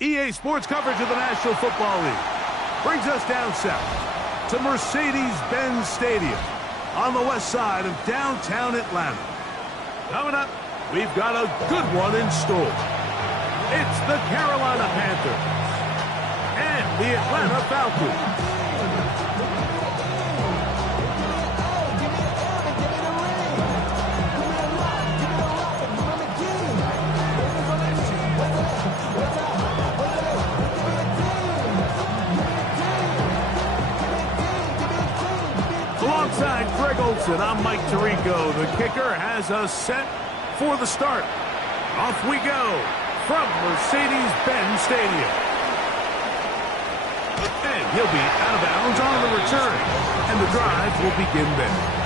EA Sports coverage of the National Football League brings us down south to Mercedes-Benz Stadium on the west side of downtown Atlanta. Coming up, we've got a good one in store. It's the Carolina Panthers and the Atlanta Falcons. Alongside Greg Olson, I'm Mike Tirico. The kicker has us set for the start. Off we go from Mercedes-Benz Stadium. And he'll be out of bounds on the return. And the drive will begin there.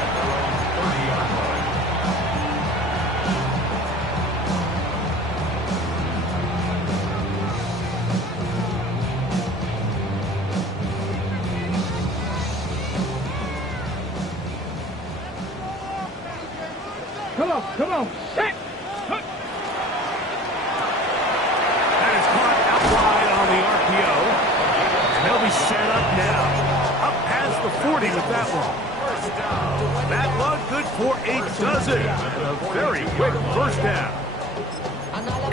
Come on, set! That is caught out wide on the RPO. And they'll be set up now. Up past the 40 with that one. That one good for a dozen. A very quick first down.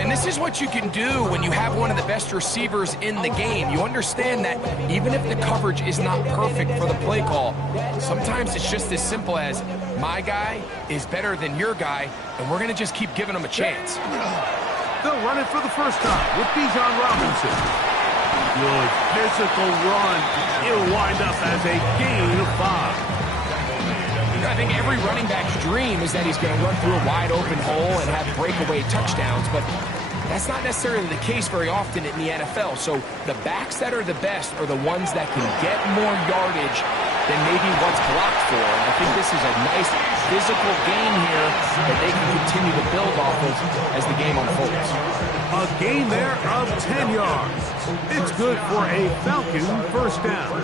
And this is what you can do when you have one of the best receivers in the game. You understand that even if the coverage is not perfect for the play call, sometimes it's just as simple as my guy is better than your guy, and we're going to just keep giving him a chance. They'll run it for the first time with Bijan Robinson. Good physical run. It'll wind up as a gain of 5. I think every running back's dream is that he's going to run through a wide open hole and have breakaway touchdowns, but that's not necessarily the case very often in the NFL. So the backs that are the best are the ones that can get more yardage than maybe what's blocked for. And I think this is a nice physical gain here that they can continue to build off of as the game unfolds. A gain there of 10 yards. It's good for a Falcon first down.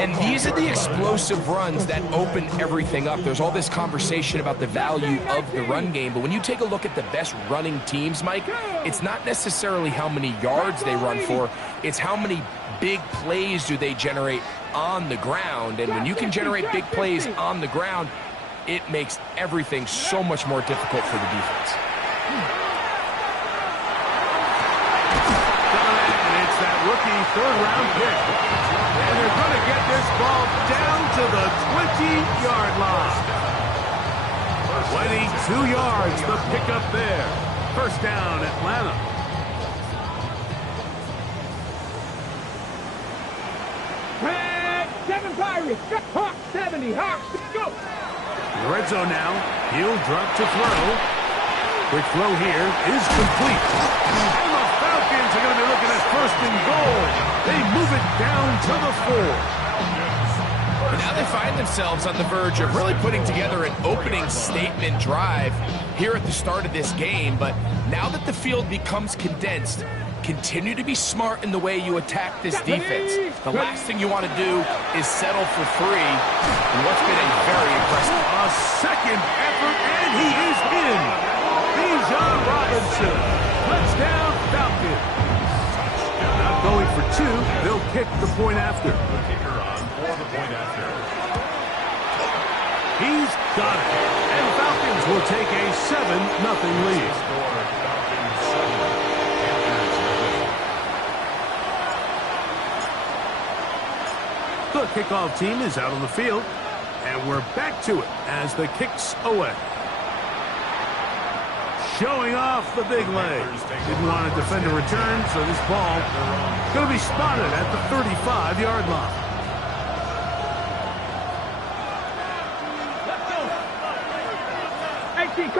And these are the explosive runs that open everything up. There's all this conversation about the value of the run game, but when you take a look at the best running teams, Mike, it's not necessarily how many yards they run for, it's how many big plays do they generate on the ground. And when you can generate big plays on the ground, it makes everything so much more difficult for the defense. Rookie third-round pick. And they're going to get this ball down to the 20-yard line. 22 yards, the pickup there. First down, Atlanta. Seven Pirates, Hawk 70, Hawks, go! Red zone now. He'll drop to throw. Quick throw here is complete. And the Falcons are going to be looking at first and goal. They move it down to the 4. Now they find themselves on the verge of really putting together an opening statement drive here at the start of this game. But now that the field becomes condensed, continue to be smart in the way you attack this defense. The last thing you want to do is settle for 3 in what's been a very impressive. A second effort, and he is in. Bijan Robinson. Touchdown, Falcons. Not going for 2. They'll kick the point after. Kicker on for the point after. He's got it. And the Falcons will take a 7-0 lead. The kickoff team is out on the field, and we're back to it as the kick's away. Showing off the big leg. Didn't want to defend a return, so this ball going to be spotted at the 35-yard line. 18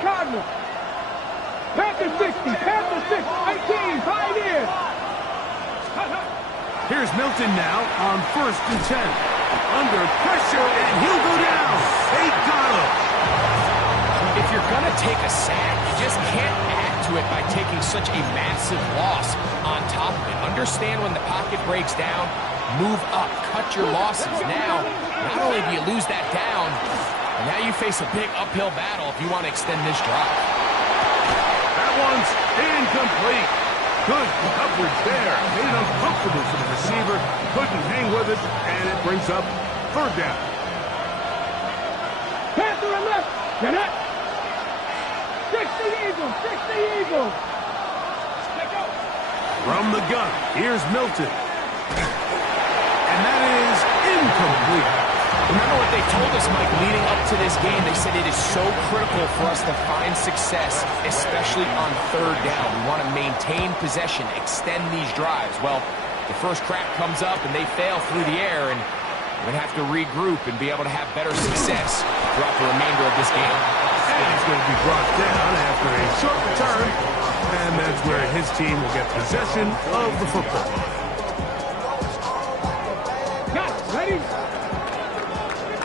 Cardinal. Panthers 60, 18, right in. Here's Milton now on first and 10. Under pressure, and he'll go down. They got him. If you're going to take a sack, you just can't add to it by taking such a massive loss on top of it. Understand when the pocket breaks down, move up, cut your losses. Now, not only do you lose that down, now you face a big uphill battle if you want to extend this drive. That one's incomplete. Good coverage there. Made it uncomfortable for the receiver. Couldn't hang with it, and it brings up third down. Panther and left. Get up. 60 Eagles. 60 Eagles. Let go. From the gun, here's Milton. And that is incomplete. Remember what they told us, Mike, leading up to this game. They said it is so critical for us to find success, especially on third down. We want to maintain possession, extend these drives. Well, the first crack comes up and they fail through the air, and we're going to have to regroup and be able to have better success throughout the remainder of this game. And he's going to be brought down after a short return, and that's where his team will get possession of the football. Got it. Ready?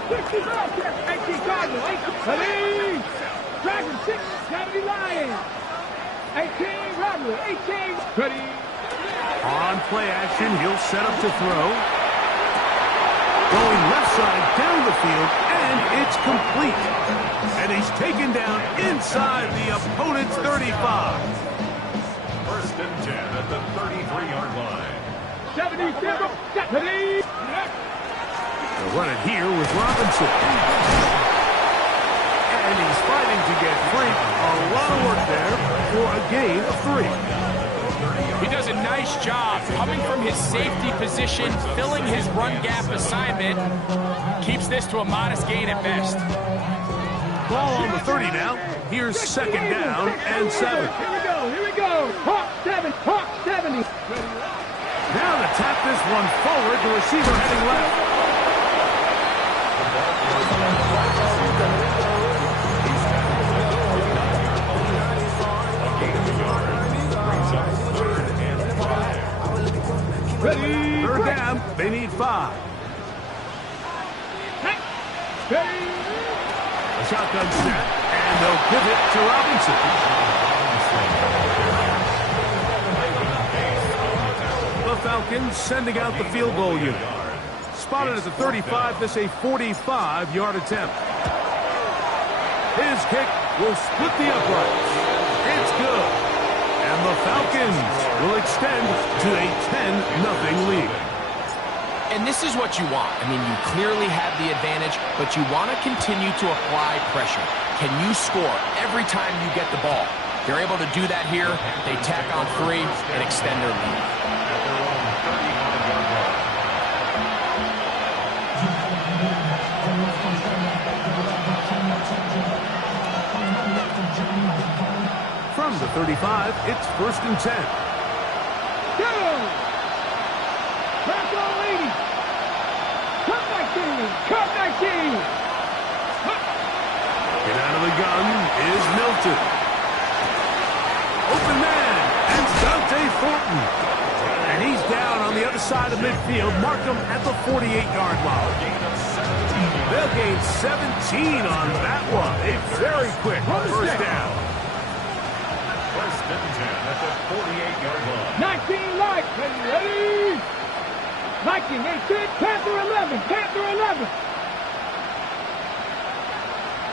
60 Bearcats. 18 Cardinals. 18. Ready? Dragon 6. 70 Lions. 18 Rattler. 18. Ready? On play action, he'll set up to throw. Going left side down the field, and it's complete. And he's taken down inside the opponent's 35. First and 10 at the 33-yard line. 77. Ready? They'll run it here with Robinson. And he's fighting to get free. A lot of work there for a gain of 3. He does a nice job coming from his safety position, filling his run gap assignment. Keeps this to a modest gain at best. Ball on the 30 now. Here's second down and 7. Here we go. Here we go. Hawk 7. Hawk 70. Now to tap this one forward, the receiver heading left. Ready? Third down, they need 5. Ready? A shotgun snap, and they'll pivot to Robinson. The Falcons sending out the field goal unit. Spotted at the 35, this a 45-yard attempt. His kick will split the uprights. It's good. And the Falcons will extend to a 10-0 lead. And this is what you want. I mean, you clearly have the advantage, but you want to continue to apply pressure. Can you score every time you get the ball? They're able to do that here. They tack on 3 and extend their lead. From the 35, it's first and 10. Go! Bronco 80. Cut 19. Cut 19. Get out of the gun is Milton. Open man, and Dante Thornton. And he's down on the other side of midfield. Mark him at the 48-yard line. They'll gain 17 on that one. A very quick first down. First and 10 at the 48-yard line. 19 light. Ready? Viking 18. Panther 11. Panther 11.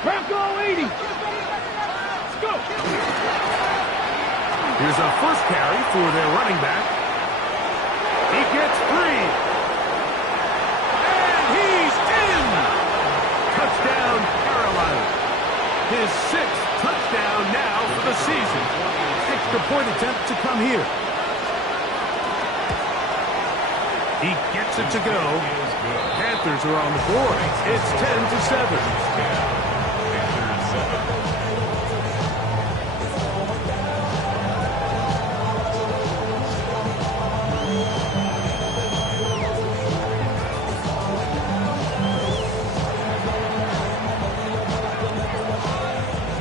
Bronco 80. Let's go. Here's a first carry for their running back. He gets free. And he's in. Touchdown, Carolina. His 6th touchdown now for the season. Extra point attempt to come here. He gets it to go. Panthers are on the board. It's 10-7.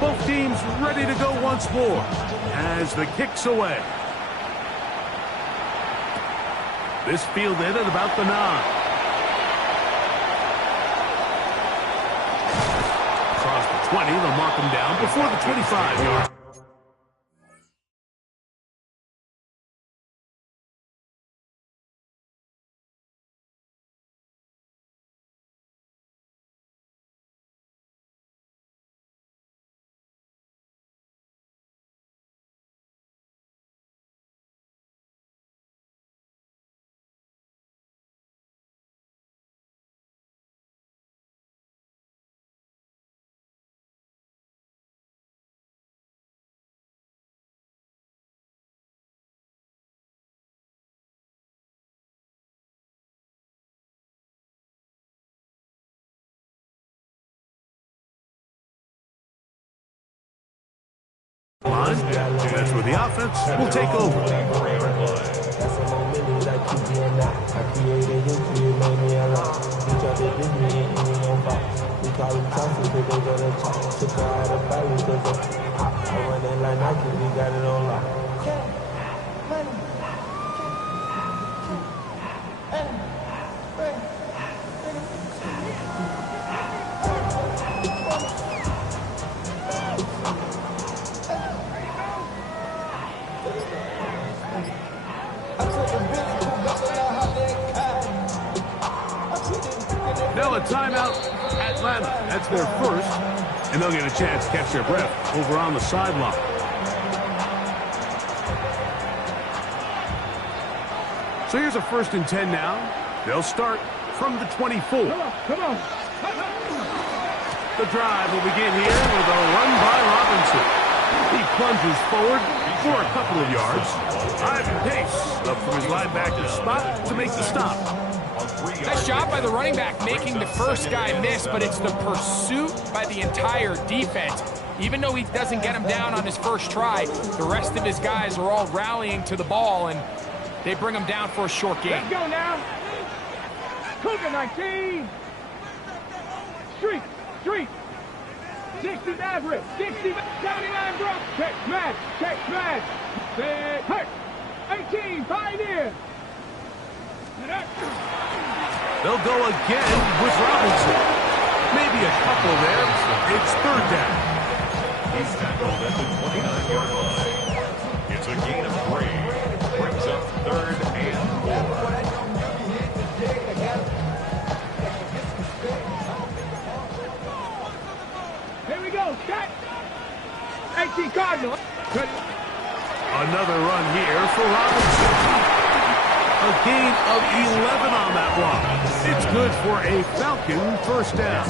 Both teams ready to go once more as the kick's away. This fielded at about the 9. Across the 20, they'll mark him down before the 25-yard. Line. That's where the offense will take over. Now a timeout, Atlanta. That's their first, and they'll get a chance to catch their breath over on the sideline. So here's a 1st and 10 now. They'll start from the 24. Come on. The drive will begin here with a run by Robinson. He plunges forward for a couple of yards. Ivan Pace up from his linebacker's spot to make the stop. Nice job by the running back making the first guy miss, but it's the pursuit by the entire defense. Even though he doesn't get him down on his first try, the rest of his guys are all rallying to the ball, and they bring him down for a short gain. Let's go now. Cougar 19. Street. 60 average. 60 county line drop. Check smash. Hurt. 18. Pioneer. They'll go again with Robinson. Maybe a couple there. It's 3rd down. He's tackled at the 29-yard line. It's a gain of 3. Brings up 3rd and 4. Here we go. Set. 18 Cardinal. Another run here for Robinson. A gain of 11 on that one. It's good for a Falcon 1st down.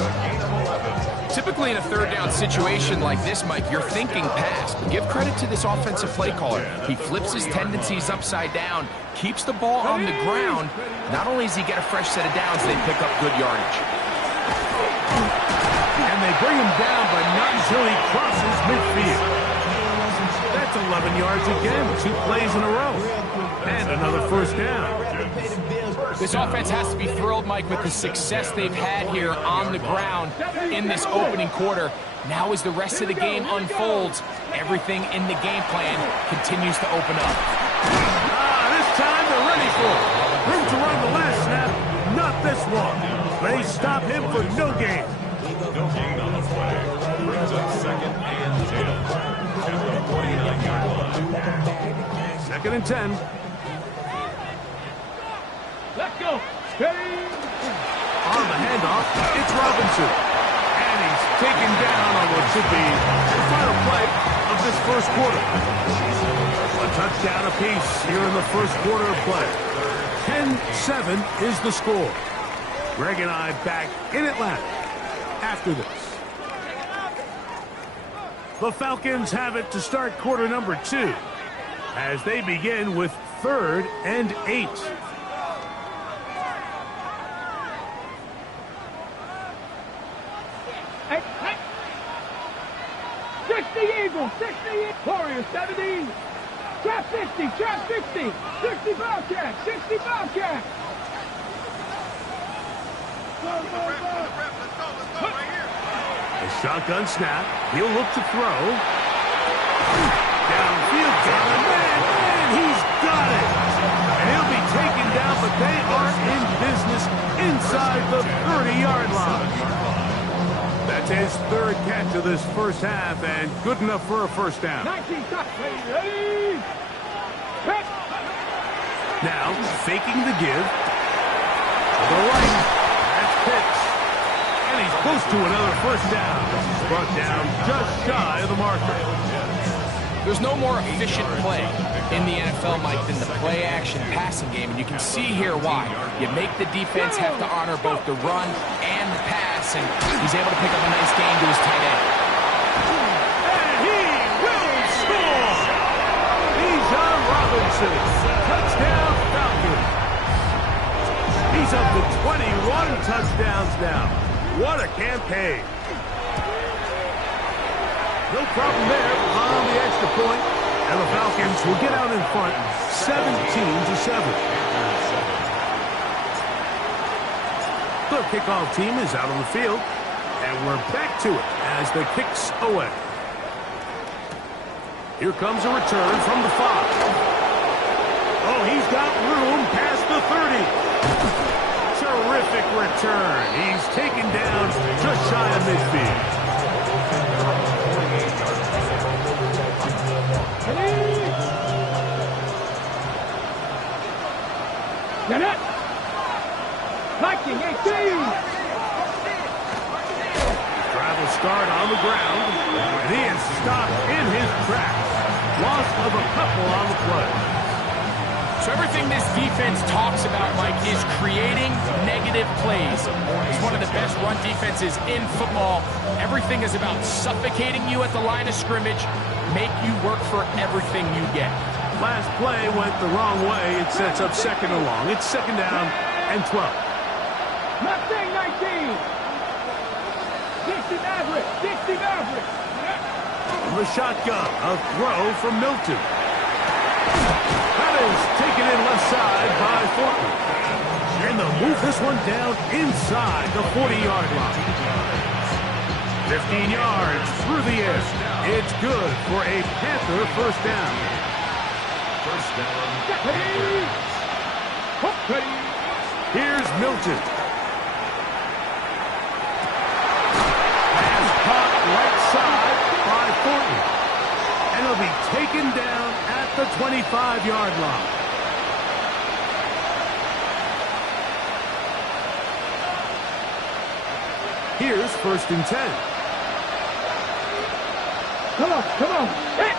Typically in a 3rd down situation like this, Mike, you're thinking pass. But give credit to this offensive play caller. He flips his tendencies upside down, keeps the ball on the ground. Not only does he get a fresh set of downs, they pick up good yardage. And they bring him down, but not until he crosses midfield. That's 11 yards again, 2 plays in a row. And another 1st down. This offense has to be thrilled, Mike, with the success they've had here on the ground in this opening quarter. Now as the rest of the game unfolds, everything in the game plan continues to open up. This time they're ready for it. Room to run the last snap, not this one. They stop him for no gain. No gain on the play. Brings up 2nd and 10. At the 49-yard line. 2nd and 10. Let's go. Steady. On the handoff, it's Robinson. And he's taken down on what should be the final play of this 1st quarter. A touchdown apiece here in the 1st quarter of play. 10-7 is the score. Greg and I back in Atlanta after this. The Falcons have it to start quarter number 2 as they begin with 3rd and 8. Hey. 60 Eagles. Warriors 70. Trap 60. 60 Bobcat. 60 Bobcat. Go. A shotgun snap. He'll look to throw. Downfield, got him, and he's got it. And he'll be taken down, but they are in business inside the 30-yard line. That's his 3rd catch of this 1st half, and good enough for a 1st down. 19 ready. Hit. Now, faking the give. To the right. That's Pitts. And he's close to another 1st down. Brought down just shy of the marker. There's no more efficient play in the NFL, Mike, than the play-action passing game, and you can see here why. You make the defense have to honor both the run and the pass, and he's able to pick up a nice gain to his tight end. And he will score! Bijan Robinson, touchdown Falcons. He's up to 21 touchdowns now. What a campaign. No problem there on the extra extra point, and the Falcons will get out in front 17-7. The kickoff team is out on the field, and we're back to it as the kick's away. Here comes a return from the 5. Oh, he's got room past the 30. Terrific return. He's taken down just shy of midfield. Get it! Viking 18! Drive will start on the ground, and he is stopped in his tracks. Loss of a couple on the play. So everything this defense talks about, Mike, is creating negative plays. It's one of the best run defenses in football. Everything is about suffocating you at the line of scrimmage, make you work for everything you get. Last play went the wrong way. It sets up second and long. It's second down and 12. Mustang 19! Dixie Maverick! Dixie Maverick! The shotgun, a throw from Milton. That is taken in left side by Thornton. And they'll move this one down inside the 40-yard line. 15 yards through the air. It's good for a Panther first down. First down. Here's Milton. Pass caught right side by Thornton. And he'll be taken down at the 25-yard line. Here's first and 10. Come on, come on! Hit!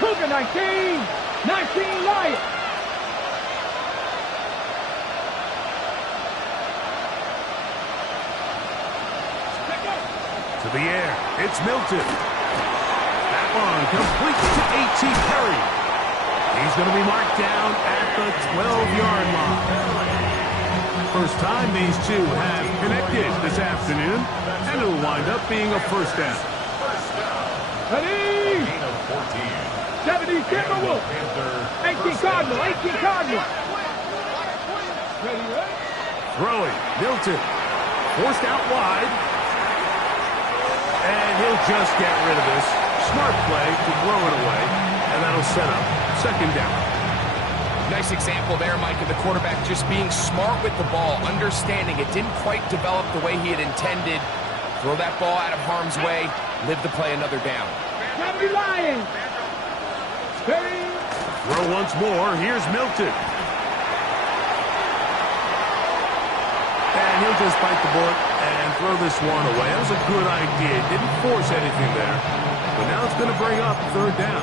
Cougar 19! 19 Lion! To the air, it's Milton. That one complete to A.T. Perry. He's going to be marked down at the 12-yard line. First time these two have connected this afternoon, and it'll wind up being a first down. Ready! 70 Timberwolf! 18 Cardinal! 18 Cardinal! Ready, ready? Throwing, Milton. Forced out wide. And he'll just get rid of this. Smart play to throw it away, and that'll set up second down. Nice example there, Mike, of the quarterback just being smart with the ball, understanding it didn't quite develop the way he had intended. Throw that ball out of harm's way, live to play another down. 70 Lions! Ready? Throw once more. Here's Milton. And he'll just bite the bullet and throw this one away. That was a good idea. Didn't force anything there. But now it's going to bring up third down.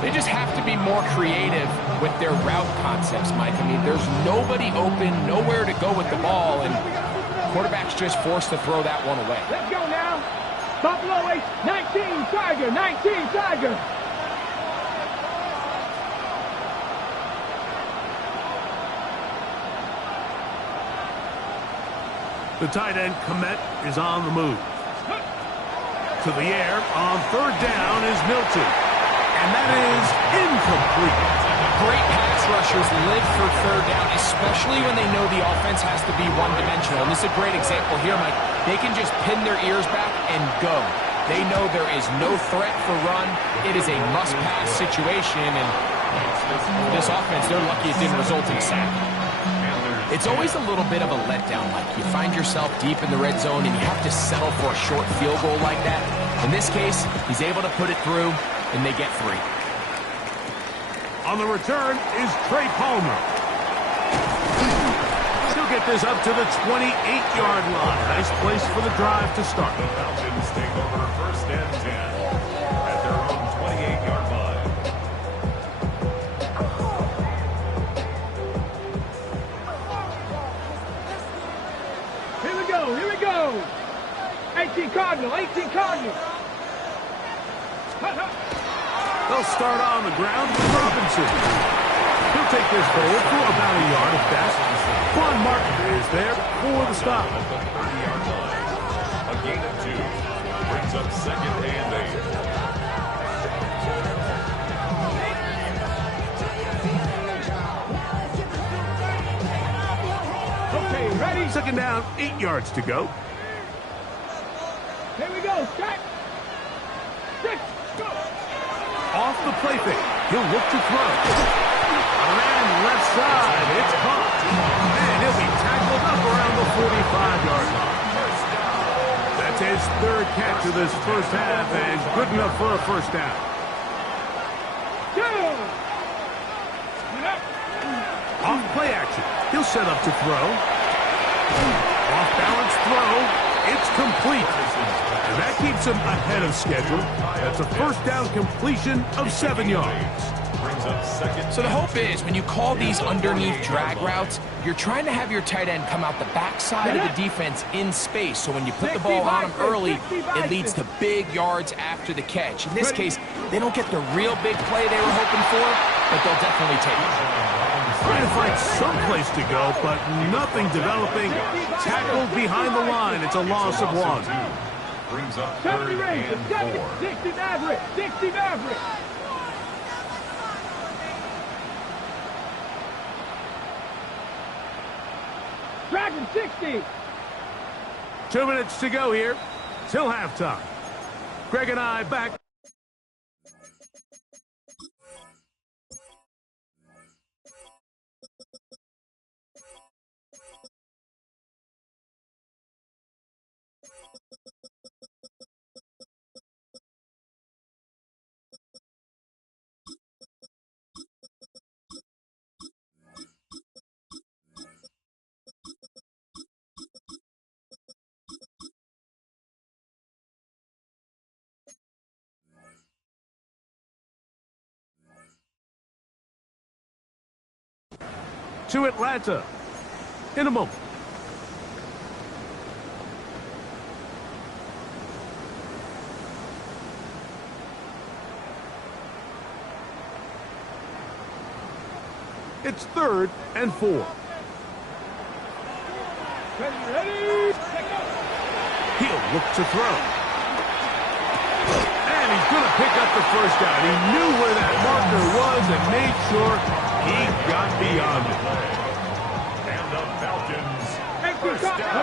They just have to be more creative with their route concepts, Mike. I mean, there's nobody open, nowhere to go with the ball, and quarterback's just forced to throw that one away. Let's go now. Buffalo 8, 19 Tiger, 19 Tiger. The tight end, Komet, is on the move. To the air on third down is Milton. And that is incomplete. Great pass rushers live for third down, especially when they know the offense has to be one-dimensional. And this is a great example here, Mike. They can just pin their ears back and go. They know there is no threat for run. It is a must-pass situation, and this offense, they're lucky it didn't result in a sack. It's always a little bit of a letdown, Mike. You find yourself deep in the red zone, and you have to settle for a short field goal like that. In this case, he's able to put it through, and they get 3. On the return is Trey Palmer. He'll get this up to the 28-yard line. Nice place for the drive to start. The Falcons take over first and 10 at their own 28-yard line. Here we go, here we go. 18 Cardinal, 18 Cardinal. They'll start on the ground with Robinson. He'll take this forward for about a yard at best. Quan Martin is there for the stop. At the 30-yard line. A gain of 2 brings up second and 8. Second down, 8 yards to go. Here we go. Start. 6. Go. Off the play fake. He'll look to throw. Around left side. It's caught. And he'll be tackled up around the 45-yard line. That's his third catch of this first half, and good enough for a first down. Off play action. He'll set up to throw. Off balance throw. It's complete. And that keeps him ahead of schedule. That's a first down completion of 7 yards. So the hope is when you call these underneath drag routes, you're trying to have your tight end come out the backside of the defense in space. So when you put the ball on him early, it leads to big yards after the catch. In this case, they don't get the real big play they were hoping for, but they'll definitely take it. Trying to find some place to go, but nothing developing. Tackled behind the line. It's a loss of 1. Brings up 70 3rd range. and 4. 60 average. 60 average. Dragon 60. 2 minutes to go here. Till halftime. Greg and I back. To Atlanta in a moment. It's 3rd and 4. Ready? He'll look to throw. And he's going to pick up the first down. He knew where that marker was and made sure he got beyond it. And the Falcons. First down.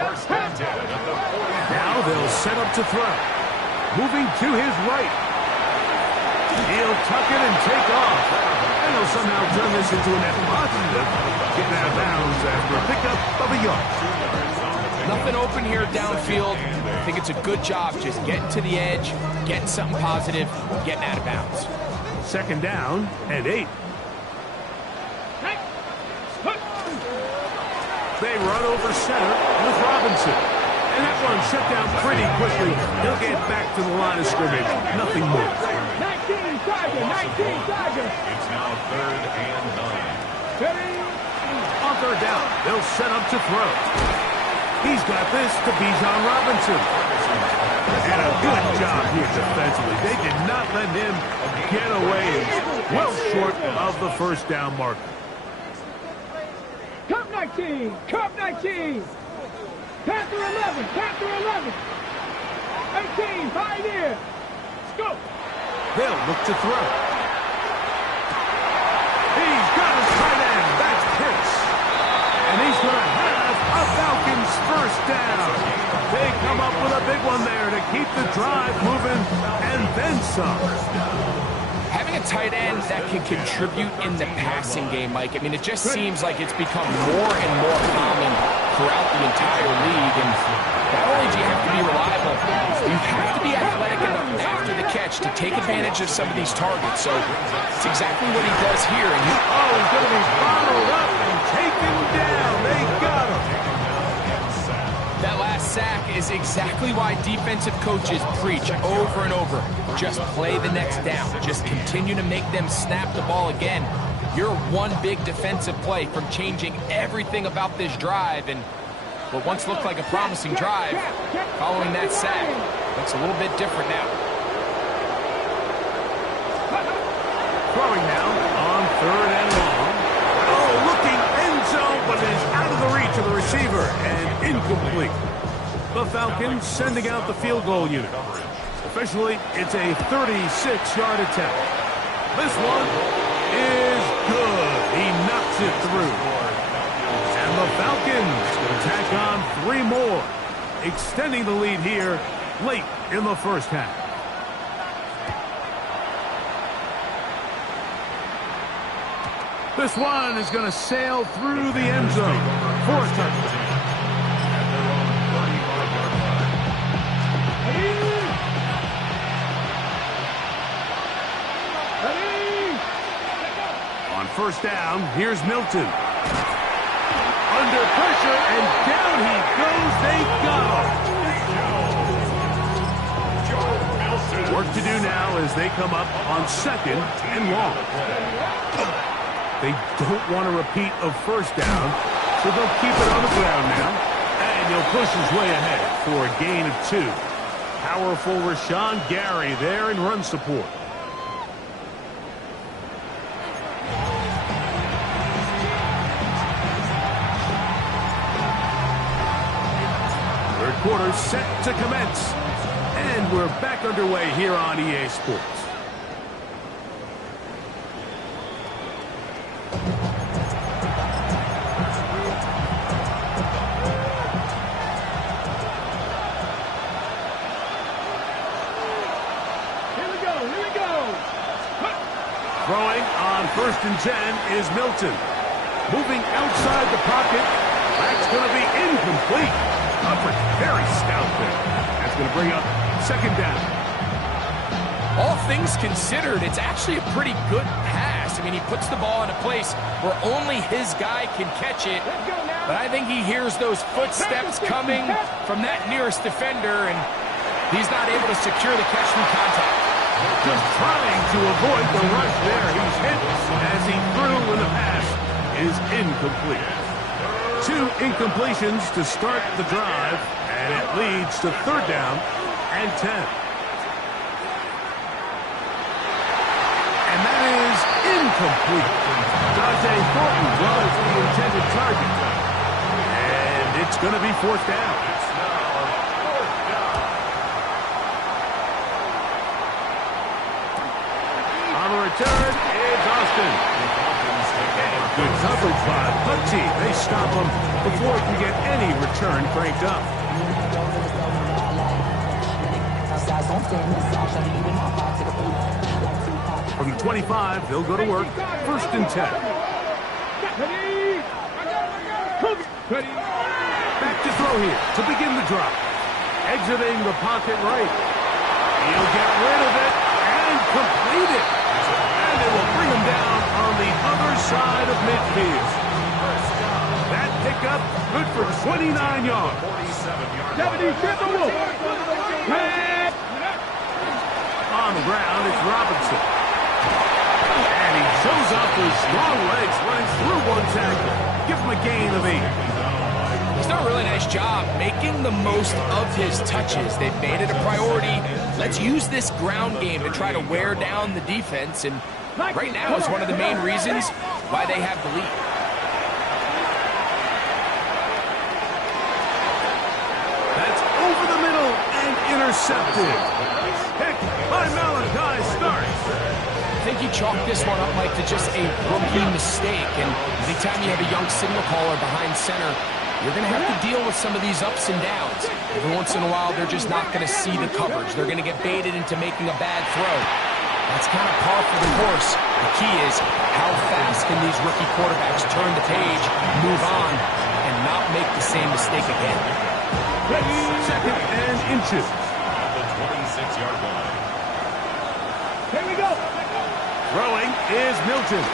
First and 10 at the 40. Now they'll set up to throw. Moving to his right. He'll tuck it and take off. And he'll somehow turn this into a net positive. Getting out of bounds after a pickup of a yard. Nothing open here downfield. I think it's a good job just getting to the edge, getting something positive, getting out of bounds. Second down and 8. They run over center with Robinson. And that one shut down pretty quickly. He'll get back to the line of scrimmage. Nothing more. 19 Tiger. 19 Tiger. It's now 3rd and 9. Ready? On third down, they'll set up to throw. He's got this to Bijan Robinson. And a good job here defensively. They did not let him get away. Well short of the first down marker. Cup 19. Cup 19. Panther 11. Panther 11. 18. Pioneer. Let's go. They'll look to throw. He's got his tight end. That's Pitts. And he's going to have a Falcons first down. They come up with a big one there to keep the drive moving and then some. Having a tight end that can contribute in the passing game, Mike, I mean, it just seems like it's become more and more common throughout the entire league. And not only do you have to be reliable, you have to be athletic enough after the catch to take advantage of some of these targets. So it's exactly what he does here. And he's going to be bottled up and taken down. They got him. That last sack is exactly why defensive coaches preach over and over. Just play the next down. Just continue to make them snap the ball again. You're one big defensive play from changing everything about this drive. And what once looked like a promising drive, following that sack, looks a little bit different now. Throwing now on 3rd and long. Oh, looking end zone, but it is out of the reach of the receiver and incomplete. The Falcons sending out the field goal unit. Officially, it's a 36-yard attempt. This one is good. He knocks it through. And the Falcons will tack on 3 more, extending the lead here late in the first half. This one is going to sail through the end zone for a touchdown. On first down, here's Milton. Under pressure, and down he goes. They got him. Work to do now as they come up on 2nd and long. They don't want to repeat a first down, so they'll keep it on the ground now. And he'll push his way ahead for a gain of 2. Powerful Rashawn Gary there in run support. Third quarter set to commence. And we're back underway here on EA Sports. Throwing on 1st and 10 is Milton. Moving outside the pocket. That's going to be incomplete. Coverage very stout there. That's going to bring up 2nd down. All things considered, it's actually a pretty good pass. I mean, he puts the ball in a place where only his guy can catch it. But I think he hears those footsteps coming from that nearest defender, and he's not able to secure the catch through contact. Just trying to avoid the rush there. He's hit as he threw when the pass is incomplete. 2 incompletions to start the drive, and it leads to 3rd down and 10. And that is incomplete. Dante Thornton was the intended target. And it's going to be 4th down. On the return, it's Austin. And good coverage by Putty. They stop him before he can get any return cranked up. From the 25, they'll go to work. 1st and 10. Back to throw here to begin the drop. Exiting the pocket right. He'll get rid of it and complete it. And they will bring him down on the other side of midfield. That pickup good for 29 yards. 77. On the ground, it's Robinson. And he shows off his long legs running through 1 tackle. Give him a gain of 8. He's done a really nice job making the most of his touches. They've made it a priority. Let's use this ground game to try to wear down the defense, and right now is one of the main reasons why they have the lead. That's over the middle and intercepted. Pick by Malachi Starks. I think you chalk this one up, Mike, to just a rookie mistake. And anytime you have a young signal caller behind center, you're going to have to deal with some of these ups and downs. Every once in a while, they're just not going to see the coverage. They're going to get baited into making a bad throw. That's kind of par for the course. The key is how fast can these rookie quarterbacks turn the page, move on, and not make the same mistake again. 2nd and inches. At the 26-yard line. Here we go. Throwing is Milton.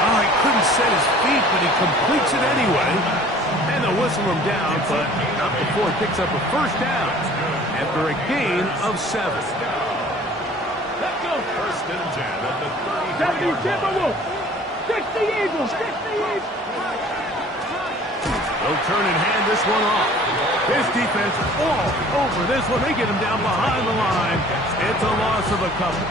Oh, he couldn't set his feet, but he completes it anyway. And they'll whistle him down, but not before he picks up a 1st down after a gain of 7. Let's go. 1st and 10 at the 77. 60 Eagles. They'll turn and hand this one off. His defense all over this one. They get him down behind the line. It's a loss of a couple.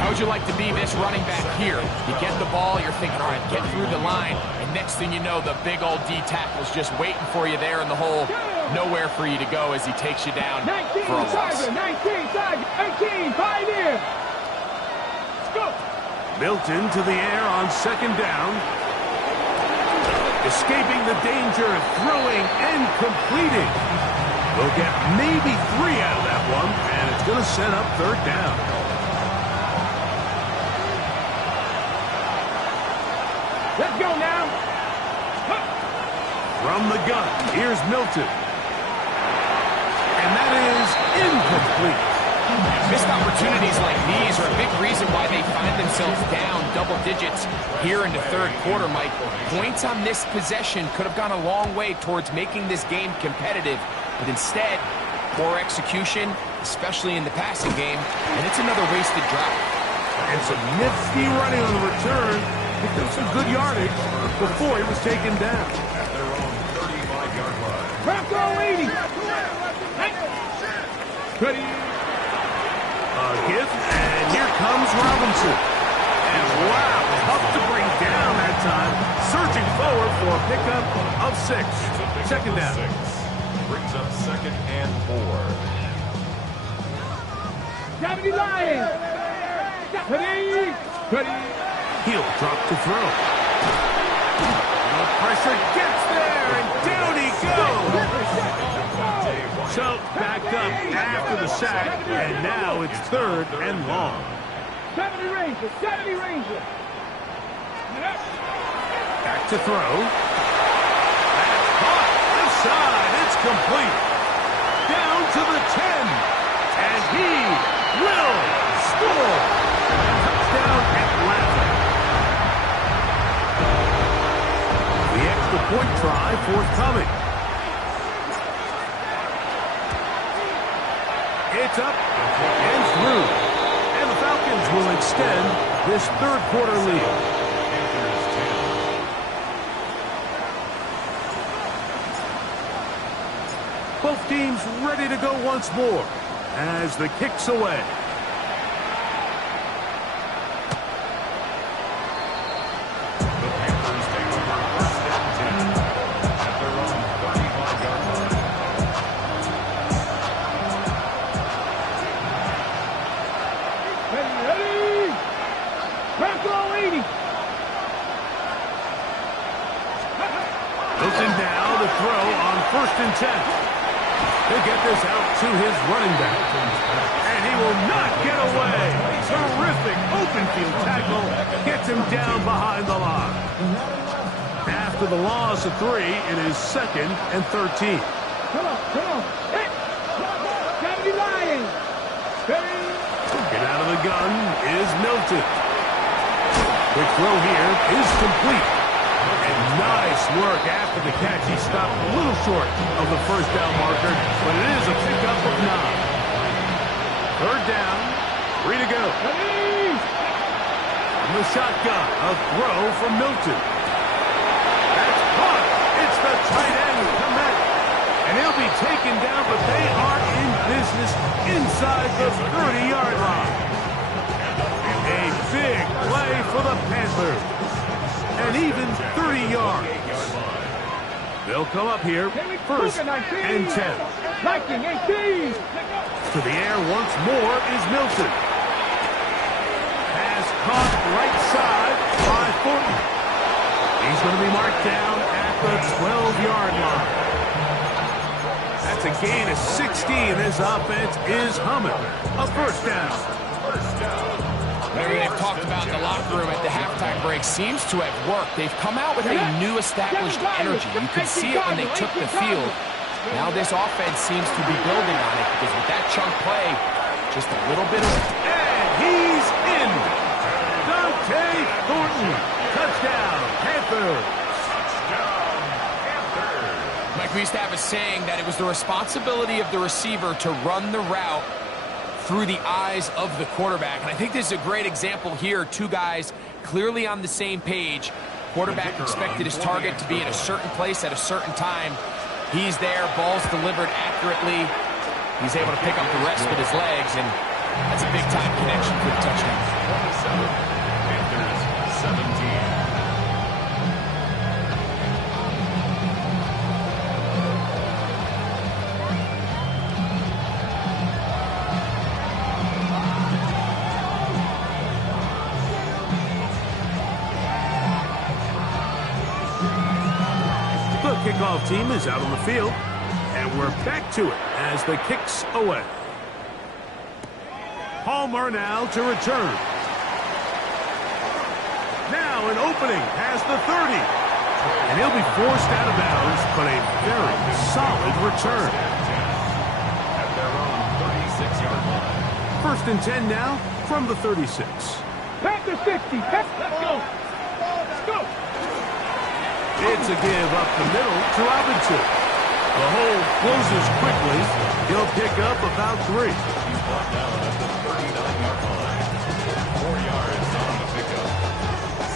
How would you like to be this running back here? You get the ball, you're thinking, all right, get through the line, and next thing you know, the big old D tackle's just waiting for you there in the hole. Nowhere for you to go as he takes you down for a loss. 19, 18, 5 here. Let's go. Milton to the air on 2nd down. Escaping the danger, throwing and completing. We'll get maybe 3 out of that one, and it's going to set up third down. Let's go now. From the gun, here's Milton. And that is incomplete. Missed opportunities like these are a big reason why they find themselves down double digits here in the third quarter, Mike. Points on this possession could have gone a long way towards making this game competitive, but instead, poor execution, especially in the passing game, and it's another wasted drive. And some nifty running on the return. Picked up some good yardage before he was taken down. At their own 35-yard line. Bronco 80. Ready. Give, and here comes Robinson. And wow, tough to bring down that time. Surging forward for a pickup of 6. Second down. 6. Brings up 2nd and 4. Gravity Lions. Ready. Ready. He'll drop to throw. The pressure gets there, and down he goes. So backed up after the sack, and now it's 3rd and long. 70 Ranger. 70 Ranger. Back to throw. That's caught. Left side. It's complete. Down to the 10. And he will score. Touchdown Atlanta. The extra point try forthcoming. It's up and through. And the Falcons will extend this third quarter lead. Both teams ready to go once more as the kick's away. The Panthers take over 1st and 10 at their own 35-yard line. Ready. Bronco 80. Wilson now to throw on 1st and 10. He'll get this out to his running back. And he will not get away. Terrific open field tackle. Gets him down behind the line. After the loss of 3, it is 2nd and 13. Come on. Hit. Gravity Lions. Ready. Get out of the gun is Milton. Quick throw here is complete. And nice work after the catch. He stopped a little short of the first down marker, but it is a pickup of 9. 3rd down, 3 to go. Ready. From the shotgun, a throw from Milton. That's caught. It's the tight end comeback. And he'll be taken down, but they are in business inside the 30-yard line. A big play for the Panthers. And even 30 yards. They'll come up here, 1st and 10. Viking 18. To the air once more is Milton. Pass caught right side by Thornton. He's going to be marked down at the 12-yard line. That's a gain of 16. This offense is humming. A 1st down. Whatever they've talked about in the locker room at the halftime break seems to have worked. They've come out with a new established energy. You could see it when they took the field. Now this offense seems to be building on it because with that chunk play, just a little bit of... And he's in. Dante Thornton. Touchdown, Panthers. Mike, we used to have a saying that it was the responsibility of the receiver to run the route through the eyes of the quarterback. And I think this is a great example here. 2 guys clearly on the same page. Quarterback expected his target to be in a certain place at a certain time. He's there, ball's delivered accurately. He's able to pick up the rest with his legs, and that's a big-time connection for the touchdown. 27, Panthers 17. team is out on the field. And we're back to it as the kick's away. Palmer now to return. Now an opening past the 30. And he'll be forced out of bounds, but a very solid return. At their own 36-yard line. First and 10 now from the 36. Panthers 50. Let's go. Let's go. It's a give up the middle to Robinson. The hole closes quickly. He'll pick up about 3. He's brought down at the 39-yard line. 4 yards on the pickup.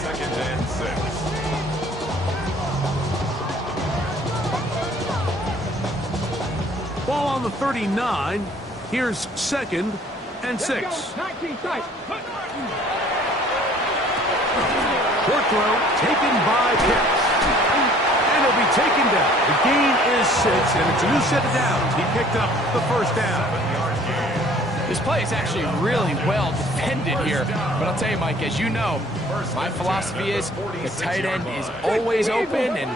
Second and 6. Ball on the 39. Here's second and 6. 19 tight. Short throw taken by Pitts. And he'll be taken down. The gain is 6, and it's a new set of downs. He picked up the first down. This play is actually really well defended here. But I'll tell you, Mike, as you know, my philosophy is the tight end is always open, and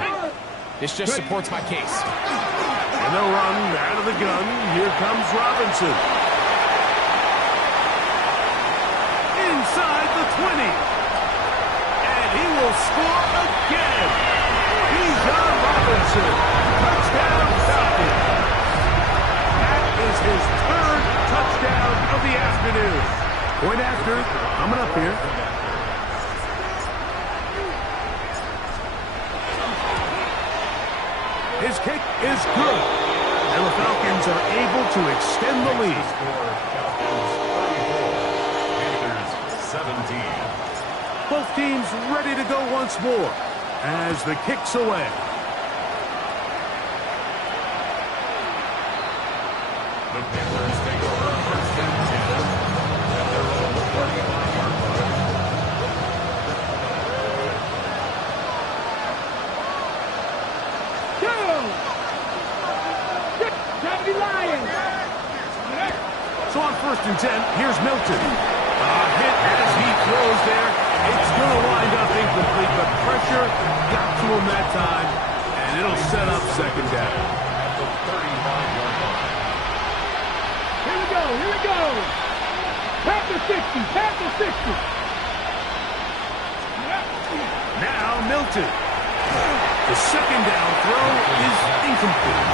this just supports my case. And they'll run out of the gun. Here comes Robinson. Inside the 20. And he will score again. John Robinson, touchdown Falcons. That is his 3rd touchdown of the afternoon. Point after, coming up here. His kick is good. And the Falcons are able to extend the lead. Panthers 17. Both teams ready to go once more as the kick's away. The Panthers take over first and 10 at their own 45-yard line. Go! 70 Lions. So on first and 10, here's Milton. Hit as he throws there. It's going to wind up incomplete, but pressure got to him that time, and it'll set up second down. At the 35-yard line. Here we go. Here we go. Panthers 60. Panthers 60. Now Milton. The second down throw is incomplete.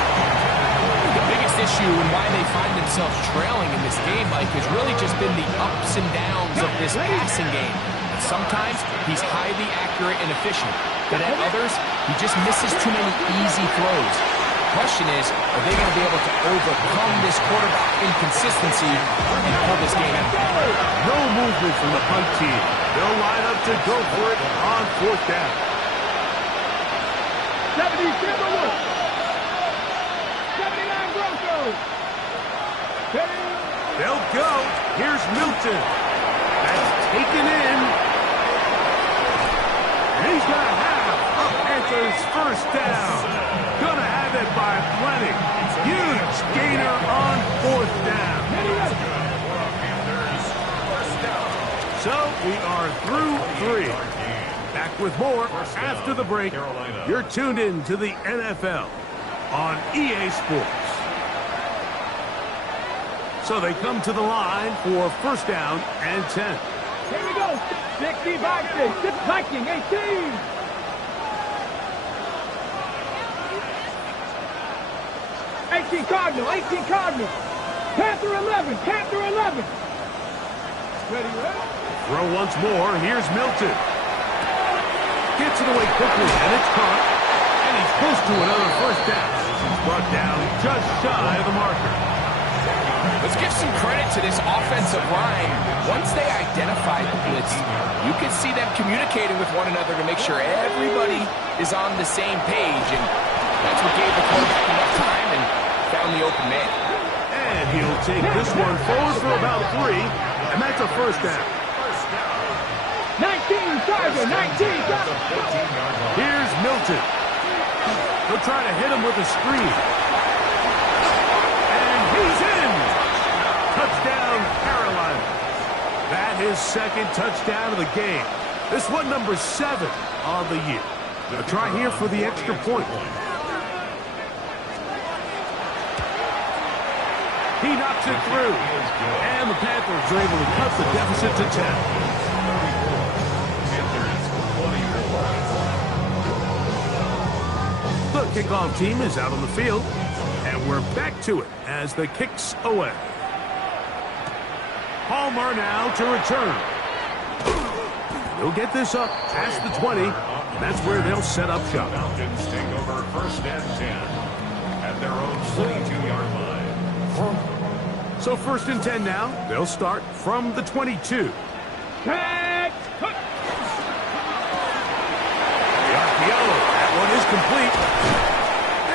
The biggest issue and why they find themselves trailing in this game, Mike, has really just been the ups and downs of this passing game. Sometimes he's highly accurate and efficient, but at others, he just misses too many easy throws. The question is, are they going to be able to overcome this quarterback inconsistency and pull this game out? No movement from the punt team. They'll line up to go for it on 4th down. 70 Timberwolves. 79 Broncos. They'll go. Here's Milton. That's taken in. And he's going to have a Panthers first down. Going to have it by plenty. Huge gainer on 4th down. So we are through 3. Back with more after the break. You're tuned in to the NFL on EA Sports. So they come to the line for first down and 10. Here we go. 60 Vikings. Viking 18. Cardinal. 18 Cardinal. Panther 11. Panther 11. Ready. Throw once more. Here's Milton. Gets it away quickly, and it's caught. And he's close to another first down. He's brought down just shy of the marker. Let's give some credit to this offensive line. Once they identified the blitz, you could see them communicating with one another to make sure everybody is on the same page, and that's what gave the quarterback enough time and found the open man. And he'll take this one forward for about 3, and that's a first down. 19 Tiger, 19 Here's Milton. They'll try to hit him with a screen. And he's in. Touchdown, Carolina. That is second touchdown of the game. This one number 7 on the year. A try here for the extra point. He knocks it through. And the Panthers are able to cut the deficit to 10. The kickoff team is out on the field. And we're back to it as the kick's away. Palmer now to return. He'll get this up past the 20. And that's where they'll set up shop. Falcons take over first and 10 at their own 22-yard line. So first and 10 now. They'll start from the 22. Catch! The RPO. That one is complete.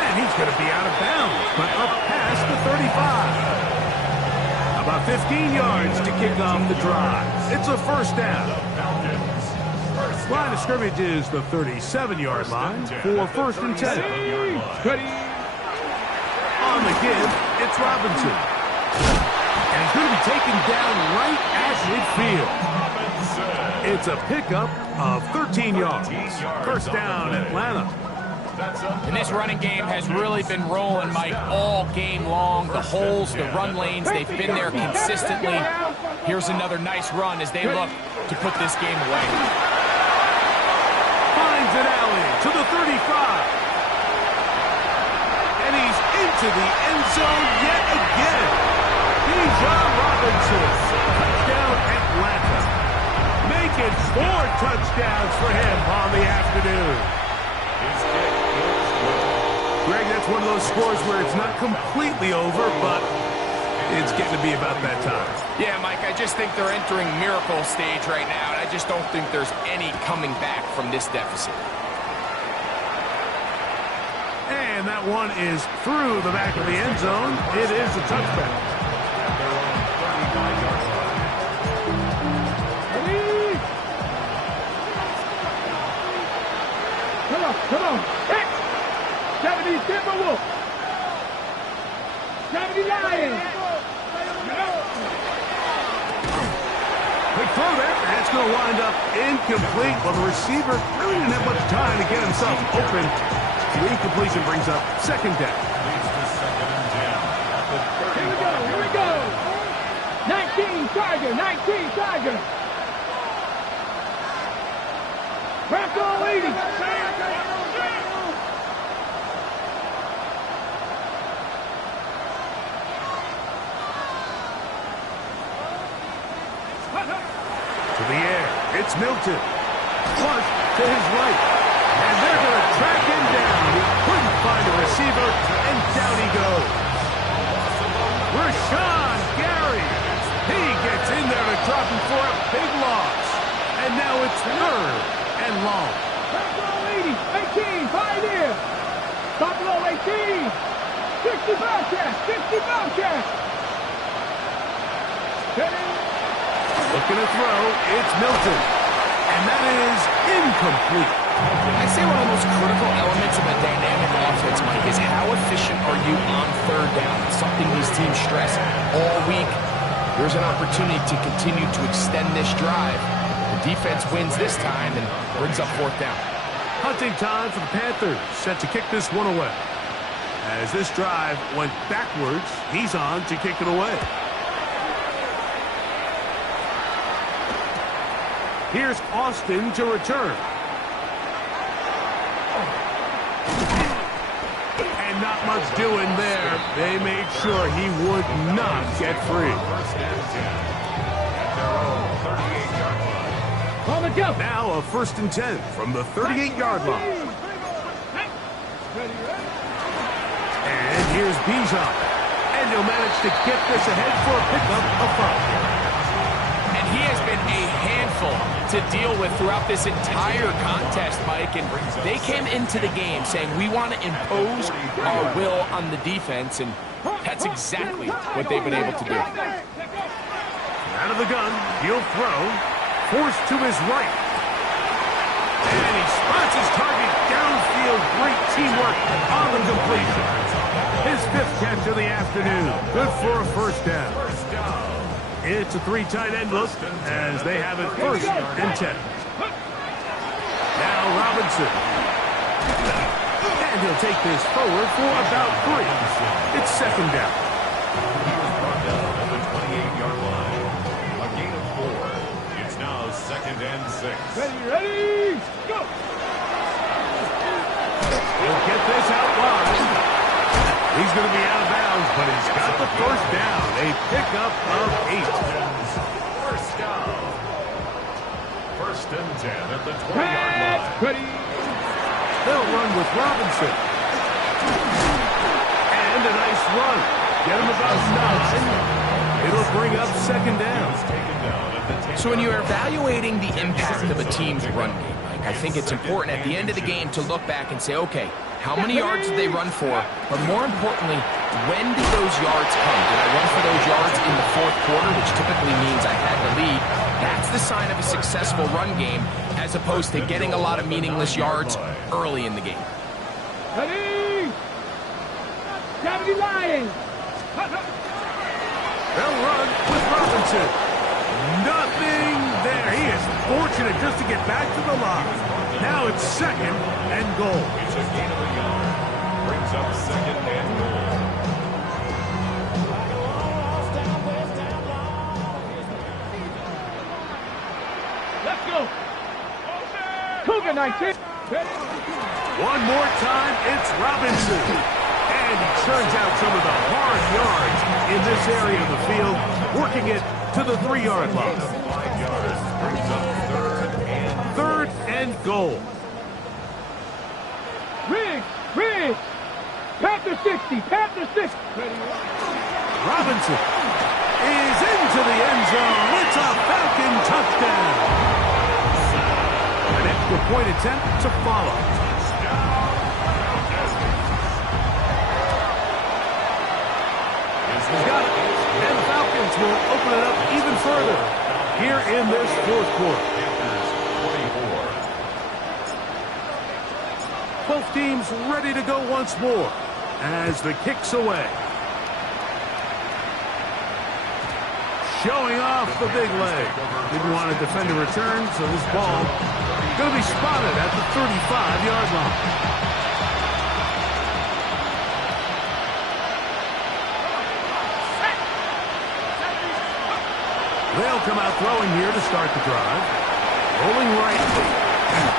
And he's going to be out of bounds, but up past the 35. About 15 yards to kick off the drive. It's a first down. Line of scrimmage is the 37-yard line for first and 10. On the give, it's Robinson. And he's going to be taken down right at midfield. It's a pickup of 13 yards. First down, Atlanta. And this running game has really been rolling, Mike, all game long. The holes, the run lanes, they've been there consistently. Here's another nice run as they look to put this game away. Finds an alley to the 35. And he's into the end zone yet again. Bijan Robinson. Touchdown, Atlanta. Make it 4 touchdowns for him on the afternoon. Greg, that's one of those scores where it's not completely over, but it's getting to be about that time. Yeah, Mike, I just think they're entering miracle stage right now, and I just don't think there's any coming back from this deficit. And that one is through the back of the end zone. It is a touchback. Come on. 70 Timberwolves. 70 Lions. Quick throw there. That's going to wind up incomplete. Well, the receiver really didn't have much time to get himself open. The incompletion brings up second down. Here we go. 19 Tiger. Bronco leading. To the air. It's Milton. Flush to his right. And they're going to track him down. He couldn't find a receiver, and down he goes. Rashawn Gary. He gets in there to drop him for a big loss. And now it's third and long. Buffalo 80, 18, 5 here. Buffalo 18. 60 Bobcats. Looking to throw, it's Milton. And that is incomplete. I say one of the most critical elements of a dynamic offense, Mike, is how efficient are you on third down? It's something these teams stress all week. There's an opportunity to continue to extend this drive. The defense wins this time and brings up fourth down. Hunting time for the Panthers, set to kick this one away. As this drive went backwards, he's on to kick it away. Here's Austin to return. And not much doing there. They made sure he would not get free. Now a first and 10 from the 38-yard line. And here's Bijan. And he'll manage to get this ahead for a pickup of 5. And he has been a handful to deal with throughout this entire contest, Mike. And they came into the game saying, we want to impose our will on the defense. And that's exactly what they've been able to do. Out of the gun, he'll throw. Forced to his right. And he spots his target downfield. Great teamwork on the completion. His 5th catch of the afternoon. Good for a first down. It's a 3 tight end look as they have it first and 10. Now Robinson. And he'll take this forward for about 3. It's second down. and 6. Ready, go! He'll get this out wide. He's going to be out of bounds, but he's got the first down. A pickup of 8. First down. First and 10 at the 20-yard Pass, line. ready. They'll run with Robinson. And a nice run. Get him about 9. It'll bring up second down. Taken down at the 10. So when you're evaluating the impact of a team's run game, Mike, I think it's important at the end of the game to look back and say, okay, how many yards did they run for? But more importantly, when did those yards come? Did I run for those yards in the fourth quarter, which typically means I had the lead? That's the sign of a successful run game, as opposed to getting a lot of meaningless yards early in the game. Ready! 70 Lions! They'll run with Robinson. Nothing there. He is fortunate just to get back to the line. Now it's second and goal. It's a gain of a yard. Brings up second and goal. Let's go! Cougar 19! One more time, it's Robinson. And he churns out some of the hard yards in this area of the field, working it to the 3-yard line. 5 yards. Brings up Third and goal. Riggs! Panther 60! Panther 60! Ready? Robinson is into the end zone. It's a Falcon touchdown. An extra point attempt to follow. He's got it. And the Falcons will open it up even further here in this fourth quarter. 24. Both teams ready to go once more as the kick's away. Showing off the big leg. Didn't want to defend a return, so this ball going to be spotted at the 35-yard line. They'll come out throwing here to start the drive. Rolling right.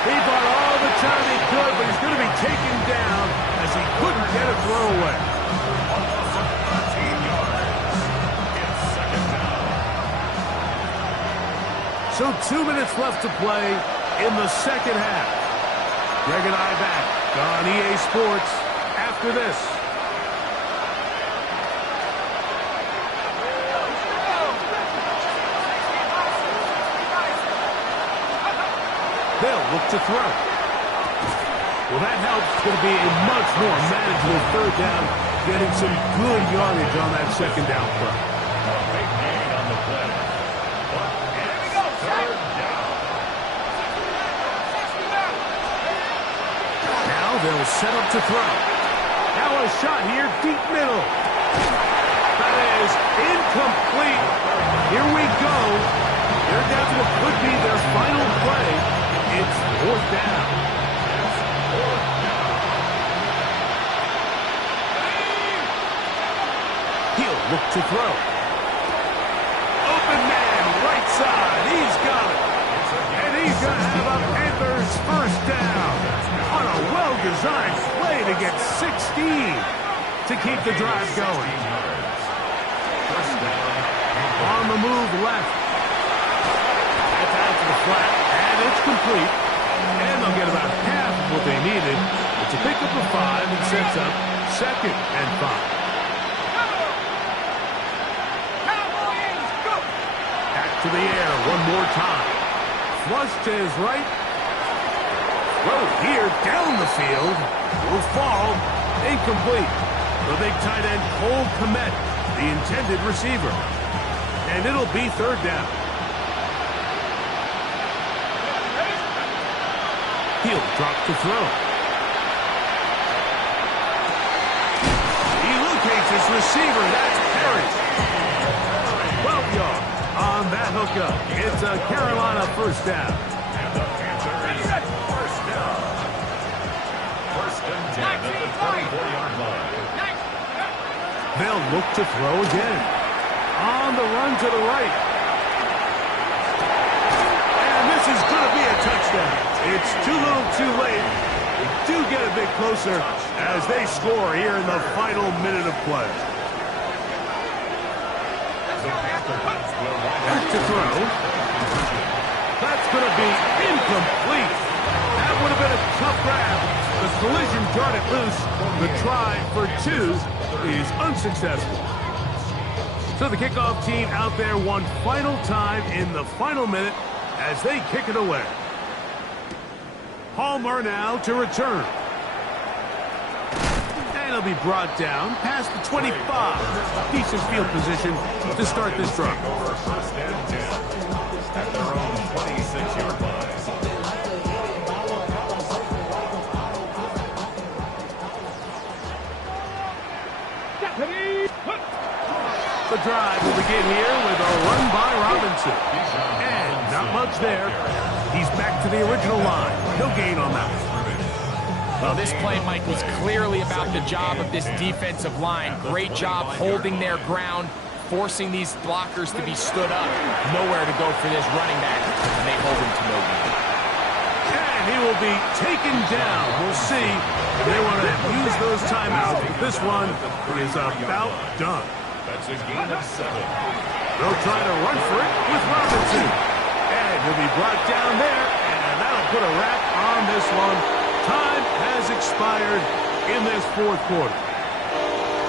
He bought all the time he could, but he's going to be taken down as he couldn't get a throw away. So 2 minutes left to play in the second half. Greg and I back on EA Sports after this. They'll look to throw. Well, that helps. It's going to be a much more manageable third down, getting some good yardage on that second down play. A big gain on the play. But it's third down. Now they'll set up to throw. Now a shot here, deep middle. That is incomplete. Here we go. They're down to what could be their final play. It's fourth down. He'll look to throw. Open man, right side. He's got it. And he's going to have a Panthers first down on a well-designed play to get 16 to keep the drive going. First down. On the move left. That's out to the flat, and it's complete. And they'll get about half of what they needed. It's a pickup of 5 and sets up second and 5. Back to the air one more time. Flush to his right. Throw here down the field. Will fall. Incomplete. The big tight end Cole Kmet, the intended receiver. And it'll be third down. He'll drop to throw. He locates his receiver. That's Perry. 12 yards on that hookup. It's a Carolina first down. And the Panthers first down. First and 10 at the 24-yard line. They'll look to throw again. On the run to the right. And this is going to be a touchdown. It's too little too late. We do get a bit closer as they score here in the final minute of play. Back to throw. That's going to be incomplete. That would have been a tough grab. The collision jarred it loose. The try for 2 is unsuccessful. So the kickoff team out there one final time in the final minute as they kick it away. Palmer now to return. And he'll be brought down past the 25. Decent field position to start this drive. First and 10 at their own 26-yard line. The drive will begin here with a run by Robinson. And not much there. He's back to the original line. No gain on that. Well, this play, Mike, was clearly about the job of this defensive line. Great job holding their ground, forcing these blockers to be stood up. Nowhere to go for this running back, and they hold him to no gain. And he will be taken down. We'll see if they want to use those timeouts. This one is about done. That's a gain of 7. They'll try to run for it with Robinson. And he'll be brought down there, and that'll put a wrap on this one. Time has expired in this fourth quarter.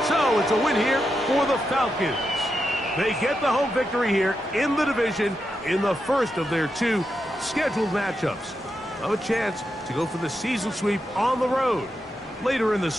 So it's a win here for the Falcons. They get the home victory here in the division in the first of their 2 scheduled matchups. Have a chance to go for the season sweep on the road later in the season.